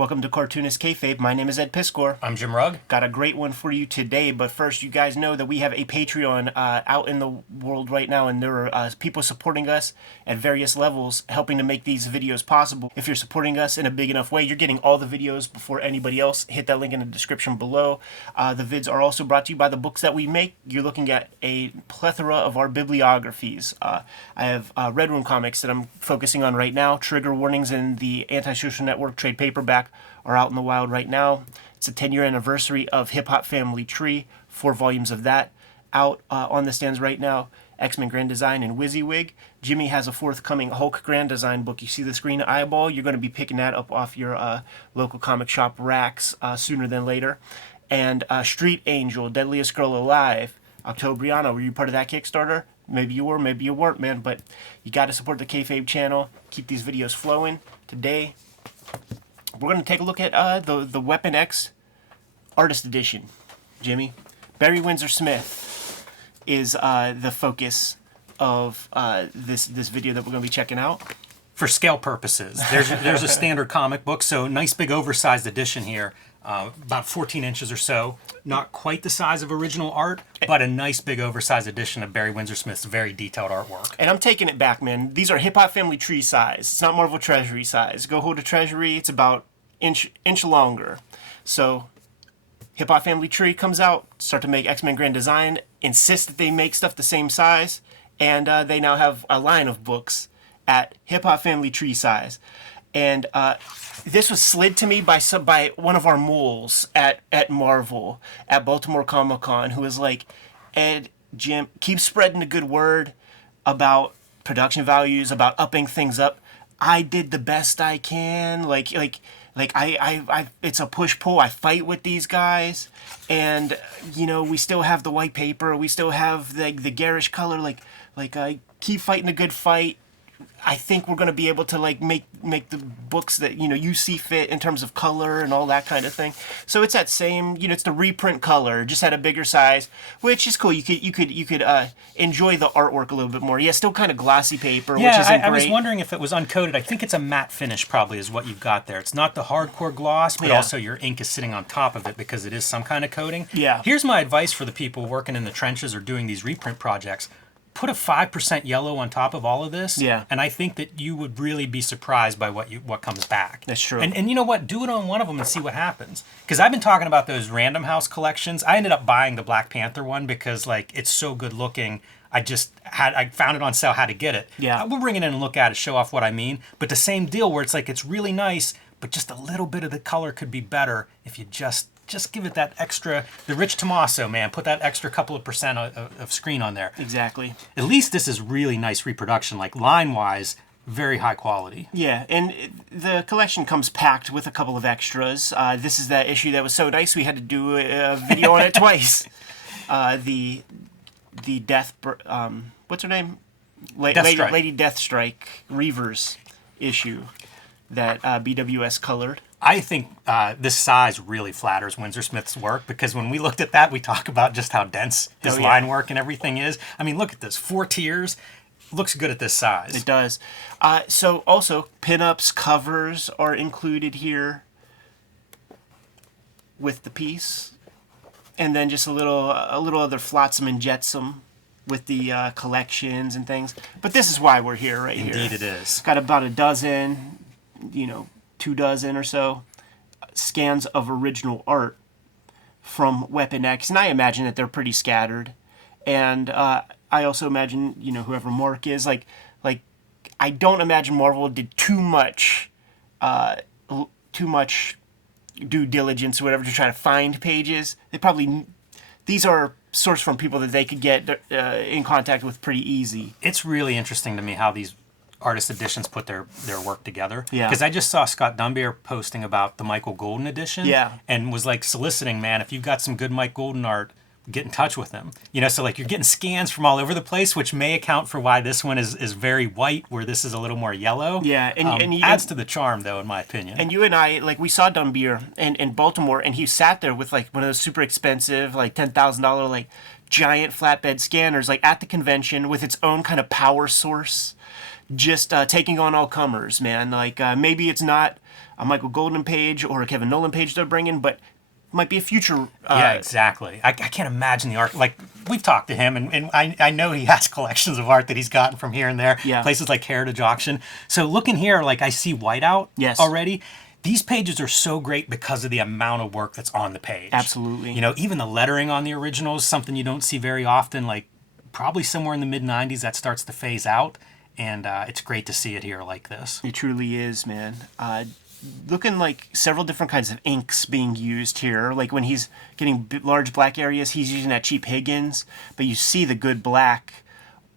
Welcome to Cartoonist Kayfabe. My name is Ed Piskor. I'm Jim Rugg. Got a great one for you today, but first, you guys know that we have a Patreon out in the world right now, and there are people supporting us at various levels, helping to make these videos possible. If you're supporting us in a big enough way, you're getting all the videos before anybody else. Hit that link in the description below. The vids are also brought to you by the books that we make. You're looking at a plethora of our bibliographies. I have Red Room comics that I'm focusing on right now. Trigger Warnings and the Anti-Social Network trade paperback are out in the wild right now. It's a 10-year anniversary of Hip Hop Family Tree. 4 volumes of that out on the stands right now. X-Men Grand Design and WYSIWYG. Jimmy has a forthcoming Hulk Grand Design book. You see the screen eyeball? You're going to be picking that up off your local comic shop racks sooner than later. And Street Angel, Deadliest Girl Alive. Octobriano, were you part of that Kickstarter? Maybe you were, maybe you weren't, man. But you got to support the Kayfabe channel. Keep these videos flowing. Today, we're going to take a look at the Weapon X Artist Edition, Jimmy. Barry Windsor Smith is the focus of this video that we're going to be checking out. For scale purposes, there's a standard comic book, so nice big oversized edition here, about 14 inches or so. Not quite the size of original art, but a nice big oversized edition of Barry Windsor Smith's very detailed artwork. And I'm taking it back, man. These are Hip Hop Family Tree size. It's not Marvel Treasury size. Go hold a Treasury. It's about inch longer. So Hip Hop Family Tree comes out, start to make X-Men Grand Design, insist that they make stuff the same size, and they now have a line of books at Hip Hop Family Tree size. And this was slid to me by one of our moles at Marvel, at Baltimore Comic Con, who was like, Ed, Jim, keep spreading the good word about production values, about upping things up. I did the best I can. Like I it's a push-pull. I fight with these guys, and you know, we still have the white paper. We still have the garish color. Like I keep fighting a good fight. I think we're going to be able to like make the books that, you know, you see fit in terms of color and all that kind of thing. So it's that same, you know, it's the reprint color, just at a bigger size, which is cool. You could enjoy the artwork a little bit more. Yeah, still kind of glossy paper, which isn't great. I was wondering if it was uncoated. I think it's a matte finish probably is what you've got there. It's not the hardcore gloss, but also your ink is sitting on top of it because it is some kind of coating. Yeah. Here's my advice for the people working in the trenches or doing these reprint projects. Put a 5% yellow on top of all of this, and I think that you would really be surprised by what comes back. That's true. And you know what? Do it on one of them and see what happens. Because I've been talking about those Random House collections. I ended up buying the Black Panther one because like it's so good looking. I found it on sale, had to get it. Yeah. We'll bring it in and look at it, show off what I mean. But the same deal where it's like it's really nice, but just a little bit of the color could be better if you just give it that extra, the Rich Tommaso, man, put that extra couple of percent of screen on there. Exactly. At least this is really nice reproduction, like line-wise, very high quality. Yeah, and the collection comes packed with a couple of extras. This is that issue that was so nice we had to do a video on it twice. The Death, what's her name? Lady Deathstrike Reavers issue that BWS colored. I think this size really flatters Windsor Smith's work because when we looked at that, we talk about just how dense his line work and everything is. I mean, look at this, 4 tiers. Looks good at this size. It does. So also, pinups, covers are included here with the piece. And then just a little other flotsam and jetsam with the collections and things. But this is why we're here here. Indeed it is. Got about a dozen, 2 dozen or so scans of original art from Weapon X, and I imagine that they're pretty scattered. And I also imagine, whoever Mark is, like I don't imagine Marvel did too much due diligence or whatever to try to find pages. These are sourced from people that they could get in contact with pretty easy. It's really interesting to me how these artist editions put their work together. Yeah. Because I just saw Scott Dunbier posting about the Michael Golden edition. Yeah. And was like soliciting, man, if you've got some good Mike Golden art, get in touch with him. So like you're getting scans from all over the place, which may account for why this one is very white, where this is a little more yellow. Yeah. And adds to the charm, though, in my opinion. And you and I, we saw Dunbier in Baltimore, and he sat there with, one of those super expensive, $10,000, giant flatbed scanners, at the convention with its own kind of power source. Just taking on all comers, man. Maybe it's not Michael Golden page or a Kevin Nolan page they're bringing, but might be a future. Yeah, exactly. I can't imagine the art. Like, we've talked to him, and I know he has collections of art that he's gotten from here and there. Yeah. Places like Heritage Auction. So looking here, like, I see whiteout already. These pages are so great because of the amount of work that's on the page. Absolutely. You know, even the lettering on the original is something you don't see very often. Like, probably somewhere in the mid-90s that starts to phase out. And it's great to see it here like this. It truly is, man. Looking like several different kinds of inks being used here. Like when he's getting large black areas, he's using that cheap Higgins, but you see the good black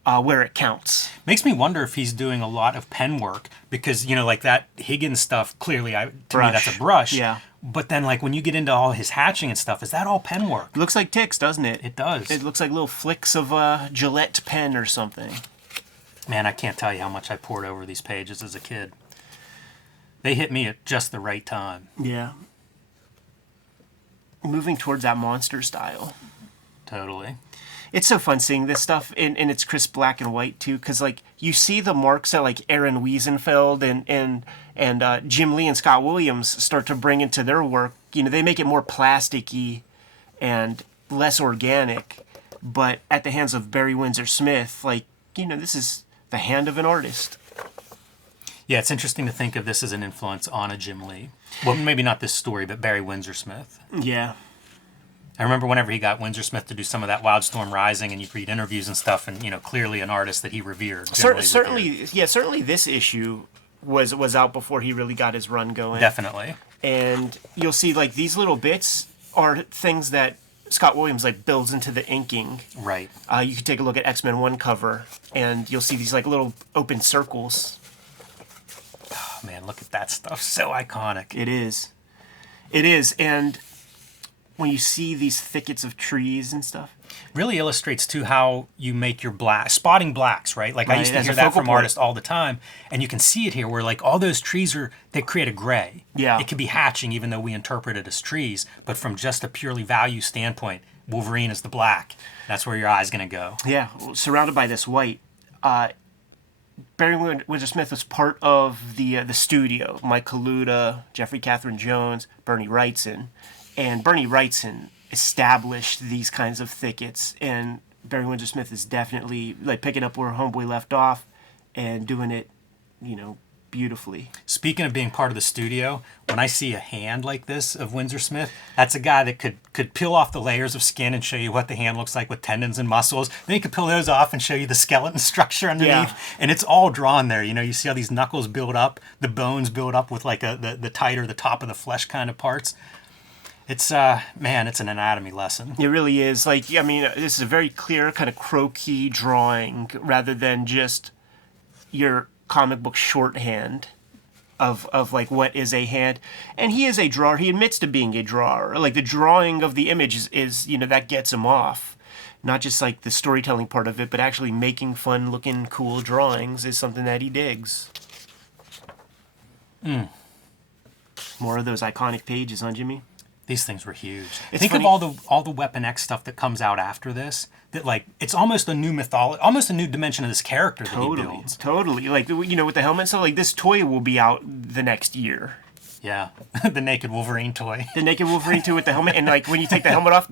where it counts. Makes me wonder if he's doing a lot of pen work because, you know, like that Higgins stuff, clearly, to me, that's a brush. Yeah. But then, like, when you get into all his hatching and stuff, is that all pen work? It looks like ticks, doesn't it? It does. It looks like little flicks of a Gillette pen or something. Man, I can't tell you how much I poured over these pages as a kid. They hit me at just the right time. Yeah. Moving towards that monster style. Totally. It's so fun seeing this stuff in its crisp black and white too, because like you see the marks that like Aaron Wiesenfeld and Jim Lee and Scott Williams start to bring into their work. You know, they make it more plasticky and less organic, but at the hands of Barry Windsor Smith, like, you know, this is the hand of an artist. Yeah, it's interesting to think of this as an influence on a Jim Lee. Well, maybe not this story, but Barry Windsor Smith. Yeah. I remember whenever he got Windsor Smith to do some of that Wildstorm Rising, and you'd read interviews and stuff, and, you know, clearly an artist that he revered. Certainly this issue was out before he really got his run going. Definitely. And you'll see, like, these little bits are things that Scott Williams, like, builds into the inking. Right. You can take a look at X-Men 1 cover, and you'll see these, like, little open circles. Oh, man, look at that stuff. So iconic. It is. It is, and when you see these thickets of trees and stuff. Really illustrates, too, how you make your black, spotting blacks, right? Like, I used to hear that from artists all the time, and you can see it here where, like, all those trees they create a gray. Yeah. It could be hatching, even though we interpret it as trees, but from just a purely value standpoint, Wolverine is the black. That's where your eye's going to go. Yeah, surrounded by this white. Barry Windsor Smith was part of the studio. Mike Kaluta, Jeffrey Catherine Jones, Bernie Wrightson. And Bernie Wrightson established these kinds of thickets, and Barry Windsor Smith is definitely like picking up where Homeboy left off and doing it, you know, beautifully. Speaking of being part of the studio, when I see a hand like this of Windsor Smith, that's a guy that could peel off the layers of skin and show you what the hand looks like with tendons and muscles. Then he could peel those off and show you the skeleton structure underneath. Yeah. And it's all drawn there. You know, you see how these knuckles build up, the bones build up with like the tighter, the top of the flesh kind of parts. It's, man, it's an anatomy lesson. It really is. Like, I mean, this is a very clear kind of croquis drawing rather than just your comic book shorthand of like what is a hand. And he is a drawer. He admits to being a drawer. Like the drawing of the image is you know, that gets him off. Not just like the storytelling part of it, but actually making fun looking cool drawings is something that he digs. More of those iconic pages, huh, Jimmy? These things were huge. It's Think funny. of all the Weapon X stuff that comes out after this. That like it's almost a new mythology, almost a new dimension of this character that he builds. Totally. Like, you know, with the helmet, so like this toy will be out the next year. Yeah, the Naked Wolverine toy. The Naked Wolverine too with the helmet, and like when you take the helmet off,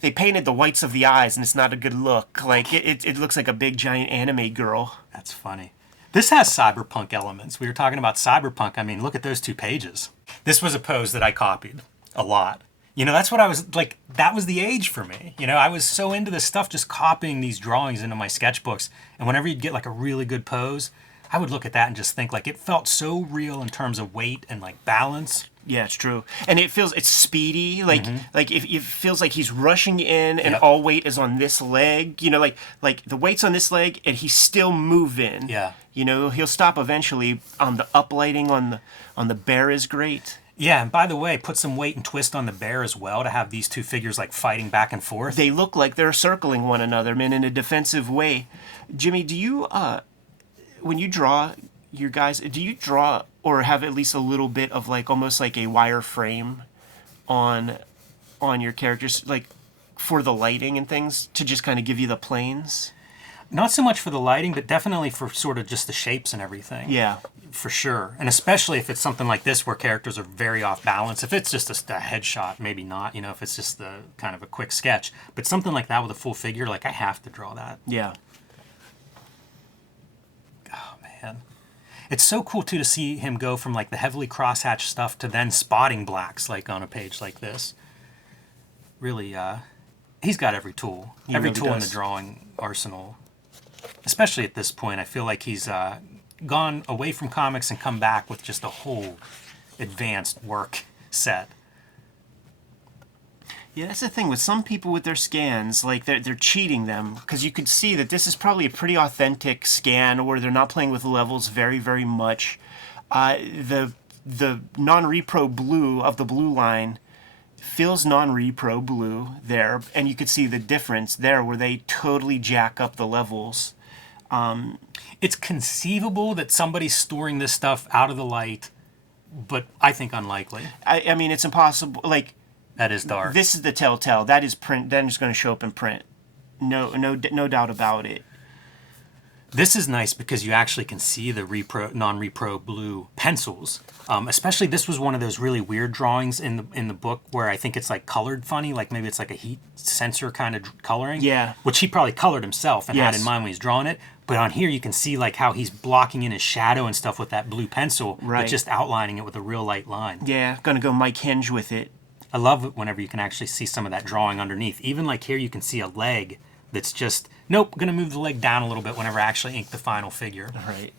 they painted the whites of the eyes, and it's not a good look. Like it looks like a big giant anime girl. That's funny. This has cyberpunk elements. We were talking about cyberpunk. I mean, look at those 2 pages. This was a pose that I copied a lot. You know, that's what I was like, that was the age for me. You know, I was so into this stuff, just copying these drawings into my sketchbooks. And whenever you'd get like a really good pose, I would look at that and just think like it felt so real in terms of weight and like balance. Yeah, it's true. And it's speedy. Like if it feels like he's rushing in and Yep. all weight is on this leg. You know, like the weight's on this leg and he's still moving. Yeah. You know, he'll stop eventually. The uplighting on the bear is great. Yeah, and by the way, put some weight and twist on the bear as well to have these 2 figures like fighting back and forth. They look like they're circling one another, man, in a defensive way. Jimmy, do you, when you draw your guys, do you draw or have at least a little bit of like almost like a wireframe on your characters, like for the lighting and things to just kind of give you the planes? Not so much for the lighting, but definitely for sort of just the shapes and everything. Yeah. For sure. And especially if it's something like this where characters are very off balance. If it's just a headshot, maybe not, if it's just the kind of a quick sketch. But something like that with a full figure, like I have to draw that. Yeah. Oh, man. It's so cool, too, to see him go from like the heavily crosshatched stuff to then spotting blacks like on a page like this. Really, he's got every tool. Every really tool in does. the drawing arsenal. Especially at this point, I feel like he's gone away from comics and come back with just a whole advanced work set. Yeah, that's the thing with some people with their scans, like they're cheating them, because you could see that this is probably a pretty authentic scan where they're not playing with levels very, very much. The non-repro blue of the blue line feels non-repro blue there, and you could see the difference there where they totally jack up the levels. It's conceivable that somebody's storing this stuff out of the light, but I think unlikely. I mean, it's impossible. Like, That is dark. this is the telltale. That is print. Then it's going to show up in print. No doubt about it. This is nice because you actually can see the non-repro blue pencils. Especially this was one of those really weird drawings in the book where I think it's like colored funny, like maybe it's like a heat sensor kind of coloring. Yeah. Which he probably colored himself and had Yes. in mind when he's drawing it. But on here you can see like how he's blocking in his shadow and stuff with that blue pencil, but Right. just outlining it with a real light line. Yeah, going to go Mike Hinge with it. I love it whenever you can actually see some of that drawing underneath. Even like here you can see a leg that's just, nope, going to move the leg down a little bit whenever I actually ink the final figure. Right.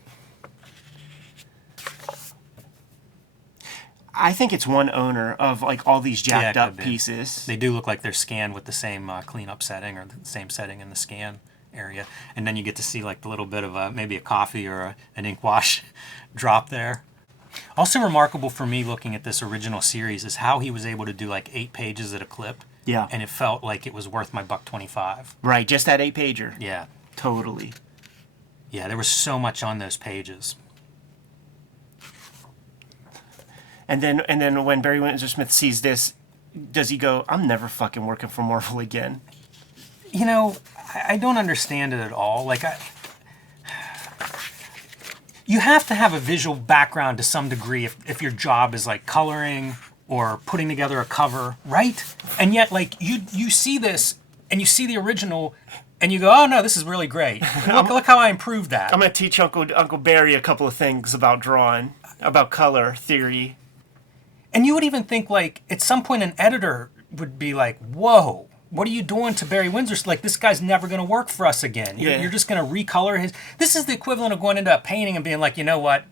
I think it's one owner of like all these jacked Yeah, it up could be. pieces. They do look like they're scanned with the same cleanup setting or the same setting in the scan area. And then you get to see like the little bit of maybe a coffee or an ink wash drop there. Also remarkable for me looking at this original series is how he was able to do like 8 pages at a clip. Yeah. And it felt like it was worth my $1.25. Right, just that 8-pager. Yeah. Totally. Yeah, there was so much on those pages. And then when Barry Windsor Smith sees this, does he go, I'm never fucking working for Marvel again? You know, I don't understand it at all. Like, you have to have a visual background to some degree if your job is like coloring or putting together a cover, right? And yet, like, you see this and you see the original and you go, oh no, this is really great. Look how I improved that. I'm going to teach Uncle Barry a couple of things about drawing, about color theory. And you would even think, like, at some point an editor would be like, whoa, what are you doing to Barry Windsor? Like, this guy's never going to work for us again. Yeah. You're just going to recolor his... This is the equivalent of going into a painting and being like, you know what?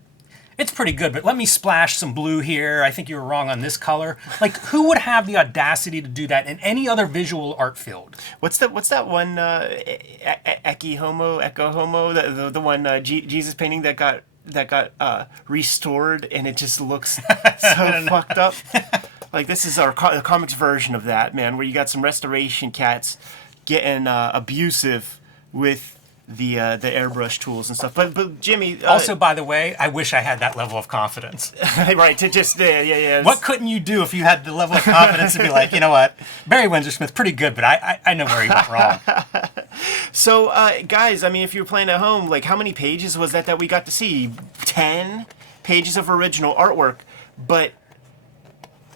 It's pretty good, but let me splash some blue here. I think you were wrong on this color. Like, who would have the audacity to do that in any other visual art field? What's that one Echo Homo, the one Jesus painting that got restored and it just looks so fucked up. Like, this is the comics version of that, man, where you got some restoration cats getting abusive with the airbrush tools and stuff. But Jimmy, Also, by the way, I wish I had that level of confidence. right, to just yeah. What couldn't you do if you had the level of confidence to be like, you know what, Barry Windsor Smith, pretty good, but I know where he went wrong. So, guys, I mean, if you're playing at home, like, how many pages was that we got to see? 10 pages of original artwork, but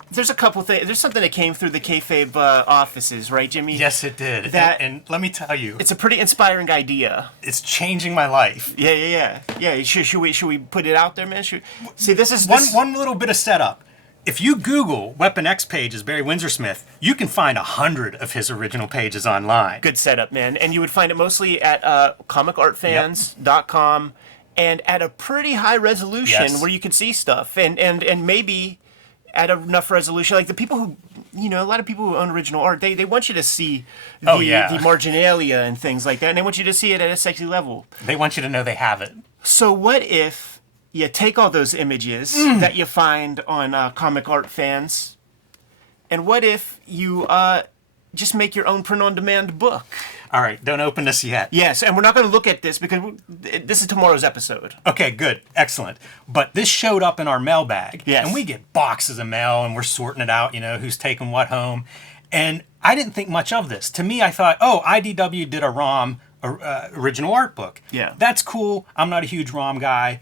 there's a couple things. There's something that came through the Kayfabe offices, right, Jimmy? Yes, it did. That- and let me tell you, It's a pretty inspiring idea. it's changing my life. Yeah. Should we put it out there, man? See, this is One little bit of setup. If you Google Weapon X pages Barry Windsor Smith, you can find 100 of his original pages online. good setup, man. And you would find it mostly at comicartfans.com and at a pretty high resolution Yes. where you can see stuff and maybe at enough resolution. Like the people who, a lot of people who own original art, they want you to see the marginalia and things like that. And they want you to see it at a sexy level. They want you to know they have it. So what if you take all those images that you find on Comic Art Fans, and what if you just make your own print-on-demand book? All right, don't open this yet. Yes, and we're not going to look at this because this is tomorrow's episode. Okay, good. Excellent. But this showed up in our mailbag. Yes. And we get boxes of mail and we're sorting it out, who's taking what home. And I didn't think much of this. To me, I thought, oh, IDW did a ROM, original art book. Yeah. That's cool. I'm not a huge ROM guy.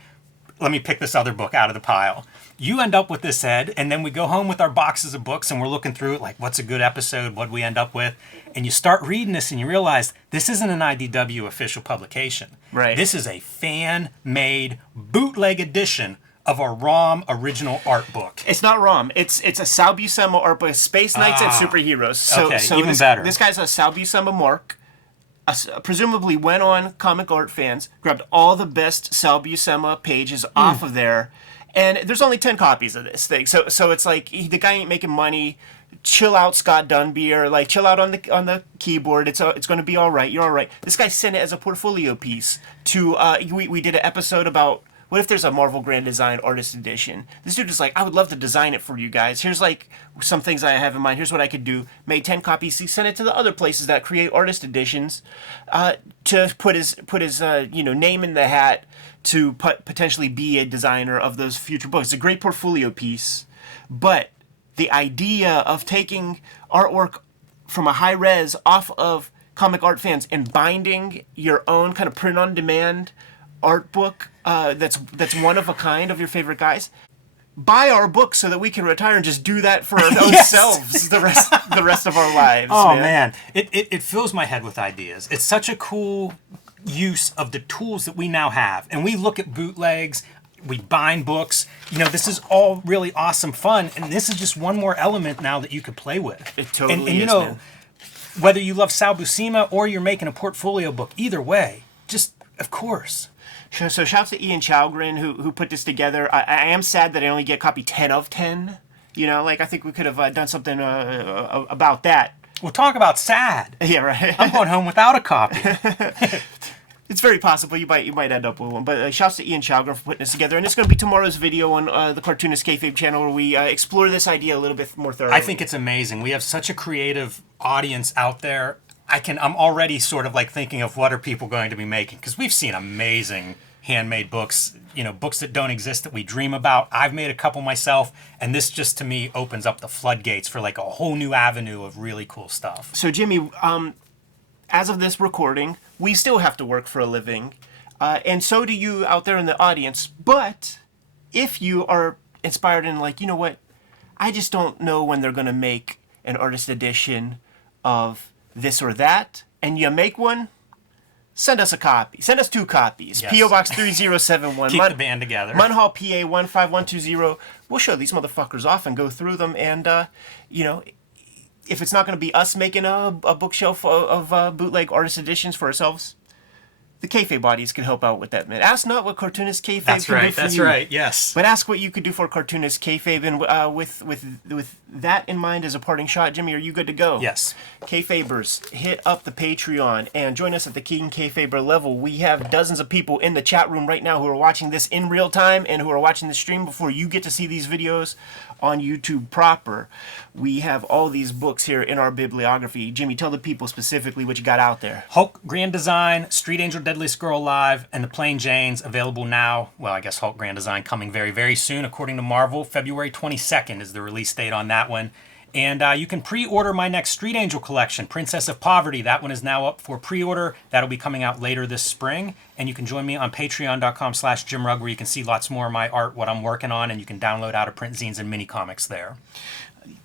Let me pick this other book out of the pile. You end up with this, Ed, and then we go home with our boxes of books and we're looking through it like, what's a good episode? What do we end up with? And you start reading this and you realize this isn't an IDW official publication. Right. This is a fan-made bootleg edition of a ROM original art book. It's not ROM. It's a Sal Buscema art book, Space Knights and Superheroes. So even better. This guy's a Sal Buscema mark. Presumably went on Comic Art Fans, grabbed all the best Sal Buscema pages off of there, and there's only 10 copies of this thing. So it's like the guy ain't making money. Chill out, Scott Dunby, or like chill out on the keyboard. It's going to be all right. You're all right. This guy sent it as a portfolio piece to. We did an episode about what if there's a Marvel Grand Design Artist Edition. This dude is like, I would love to design it for you guys. Here's like some things I have in mind. Here's what I could do. Made 10 copies. He sent it to the other places that create artist editions to put his name in the hat to potentially be a designer of those future books. It's a great portfolio piece, but the idea of taking artwork from a high res off of Comic Art Fans and binding your own kind of print on demand art book that's one of a kind of your favorite guys. Buy our book so that we can retire and just do that for our own selves the rest of our lives. Oh man. It fills my head with ideas. It's such a cool use of the tools that we now have. And we look at bootlegs, we bind books. This is all really awesome fun, and this is just one more element now that you could play with. It totally and is, man. Whether you love Sal Buscema or you're making a portfolio book, either way, just of course. So shouts to Ian Chalgren who put this together. I am sad that I only get copy 10 of 10. I think we could have done something about that. We'll talk about sad. Yeah, right. I'm going home without a copy. It's very possible you might end up with one. But shouts to Ian Chalgren for putting this together. And it's going to be tomorrow's video on the Cartoonist Kayfabe channel where we explore this idea a little bit more thoroughly. I think it's amazing. We have such a creative audience out there. I'm already sort of like thinking of what are people going to be making, because we've seen amazing handmade books, books that don't exist that we dream about. I've made a couple myself, and this just to me opens up the floodgates for like a whole new avenue of really cool stuff. So Jimmy, as of this recording, we still have to work for a living, and so do you out there in the audience. But if you are inspired and like, you know what, I just don't know when they're going to make an artist edition of this or that, and you make one, send us a copy. Send us 2 copies. Yes. P.O. Box 3071. Keep the band together. Munhall, PA 15120. We'll show these motherfuckers off and go through them, and if it's not going to be us making a bookshelf of bootleg artist editions for ourselves, the Kayfabe bodies can help out with that, man. Ask not what Cartoonist Kayfabe can do for you. That's right, yes. But ask what you could do for Cartoonist Kayfabe, and with that in mind as a parting shot, Jimmy, are you good to go? Yes. Kayfabers, hit up the Patreon and join us at the King Kayfaber level. We have dozens of people in the chat room right now who are watching this in real time and who are watching the stream before you get to see these videos on YouTube proper. We have all these books here in our bibliography. Jimmy, tell the people specifically what you got out there. Hulk Grand Design, Street Angel Deadliest Girl Alive, and The Plain Janes available now. Well, I guess Hulk Grand Design coming very, very soon, according to Marvel. February 22nd is the release date on that one. And you can pre-order my next Street Angel collection, Princess of Poverty. That one is now up for pre-order. That'll be coming out later this spring. And you can join me on patreon.com/JimRugg, where you can see lots more of my art, what I'm working on, and you can download out-of-print zines and mini comics there.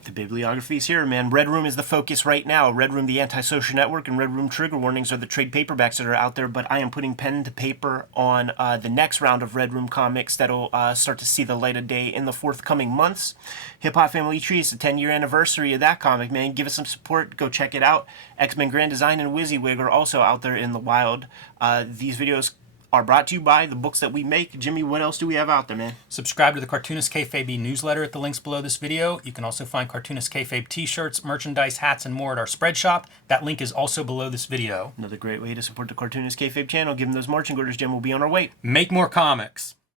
The bibliography's here, man. Red Room is the focus right now. Red Room, the Antisocial Network, and Red Room Trigger Warnings are the trade paperbacks that are out there, but I am putting pen to paper on the next round of Red Room comics that'll start to see the light of day in the forthcoming months. Hip Hop Family Tree is the 10-year anniversary of that comic, man. Give us some support. Go check it out. X-Men Grand Design and WYSIWYG are also out there in the wild. These videos are brought to you by the books that we make. Jimmy, what else do we have out there, man? Subscribe to the Cartoonist Kayfabe newsletter at the links below this video. You can also find Cartoonist Kayfabe t-shirts, merchandise, hats, and more at our spread shop. That link is also below this video. Another great way to support the Cartoonist Kayfabe channel. Give them those marching orders, Jim. We'll be on our way. Make more comics.